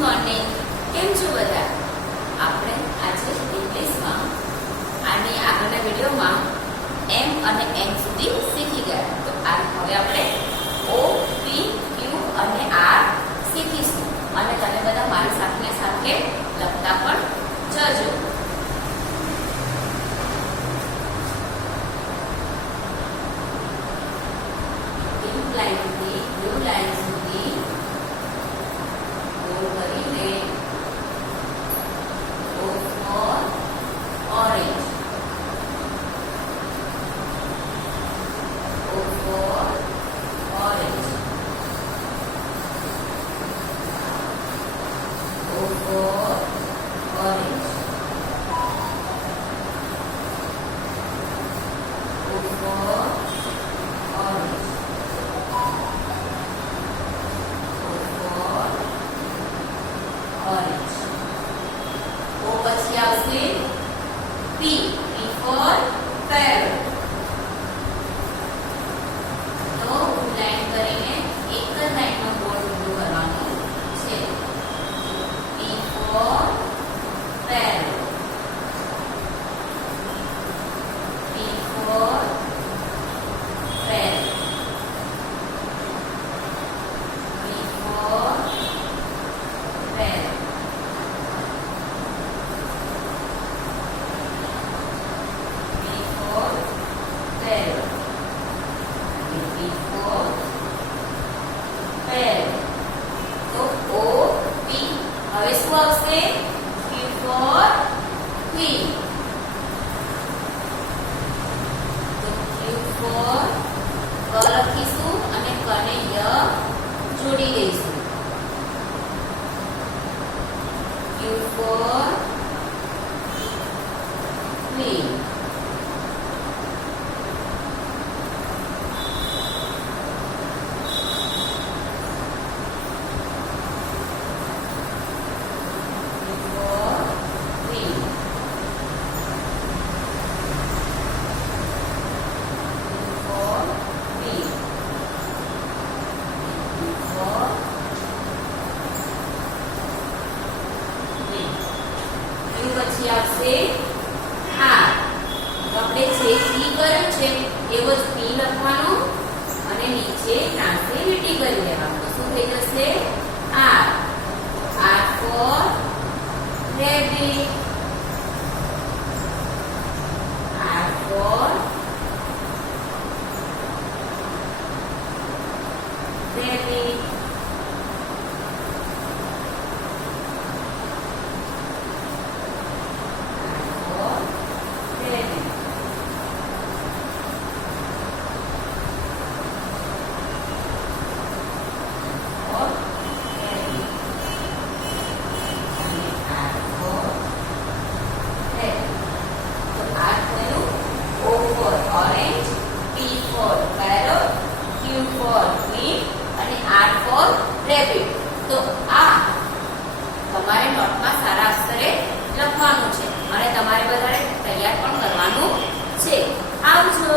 Morning. કેમ છો બધા? આપણે આજે ઇંગ્લિશમાં આની આગળના વિડીયોમાં એમ અને એન સુધી શીખી ગયા. તો આ હવે આપણે ઓ, પી, ક્યુ અને આર શીખીશું. અને તમે બધા મારી સાથે સાથે લખતા પણ જજો. પિંક લાઈનથી બ્લુ લાઈન સુધી ગોળ કરીને O for orange. O for orange. O for orange. O for orange. O for orange. O પછી આવશે P. P for parrot. તો લાઈન કરીને એક જ લાઈનમાં ગોળ ઊંધું કરવાનું છે. P for parrot. P for parrot. P for parrot. તો O P હવે શું આવશે? Q for queen. તો Q for ક લખીશું અને ક ને ય જોડી દઈશું. Q for queen. પછી આવશે R. તો આપણે જે P કર્યું છે એવો જ P લખવાનો અને નીચે ત્રાંસી લીટી કરી લેવાનું. તો શું થઈ જશે? R. R for rabbit. R for rabbit. તો આ તમારે નોટમાં સારા અક્ષરે લખવાનું છે અને તમારે બધાએ તૈયાર પણ કરવાનું છે. આવજો.